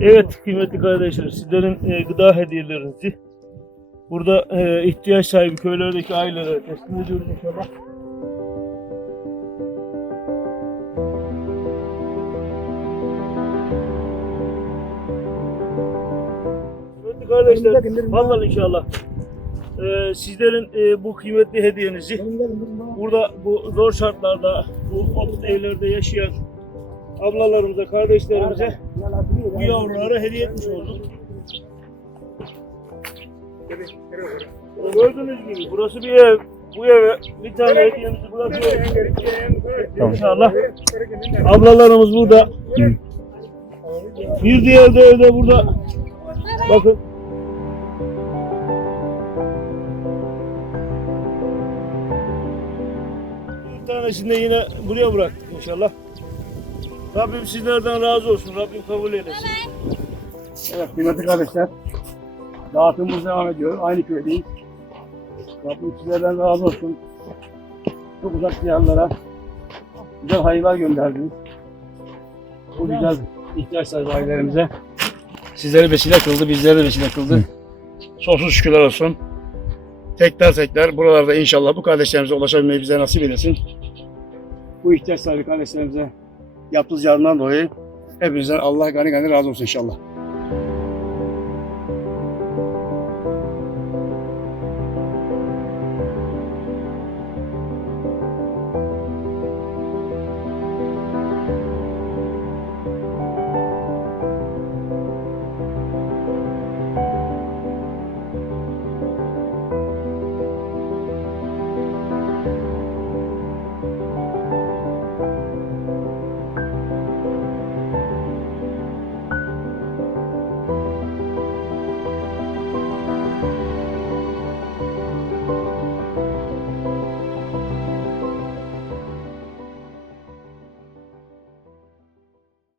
Evet kıymetli kardeşler sizlerin e, gıda hediyelerinizi burada e, ihtiyaç sahibi köylerdeki ailelere teslim ediyoruz inşallah. Kıymetli kardeşler vallahi inşallah e, sizlerin e, bu kıymetli hediyenizi burada bu zor şartlarda bu otut evlerde yaşayan ablalarımıza, kardeşlerimize bu yavrulara hediye etmiş olduk. Gördüğünüz gibi burası bir ev. Bu eve bir tane hediyemizi bırakıyoruz. İnşallah. Ablalarımız burada. Bir diğer de evde burada. Bakın. Bir tanesini de yine buraya bıraktık inşallah. Rabbim sizlerden razı olsun. Rabbim kabul eylesin. Evet kıymetli kardeşler. Dağıtımımız devam ediyor. Aynı köydeyiz. Rabbim sizlerden razı olsun. Çok uzak diyarlara güzel hayırlar gönderdiniz. Bu güzel ihtiyaç sahibi ailelerimize. Sizleri vesile kıldı, bizleri de vesile kıldı. Sonsuz şükürler olsun. Tekrar tekrar buralarda inşallah bu kardeşlerimize ulaşabilmeyi bize nasip eylesin. Bu ihtiyaç sahibi kardeşlerimize yaptığınız yardımdan dolayı hepinizden Allah gani gani razı olsun inşallah.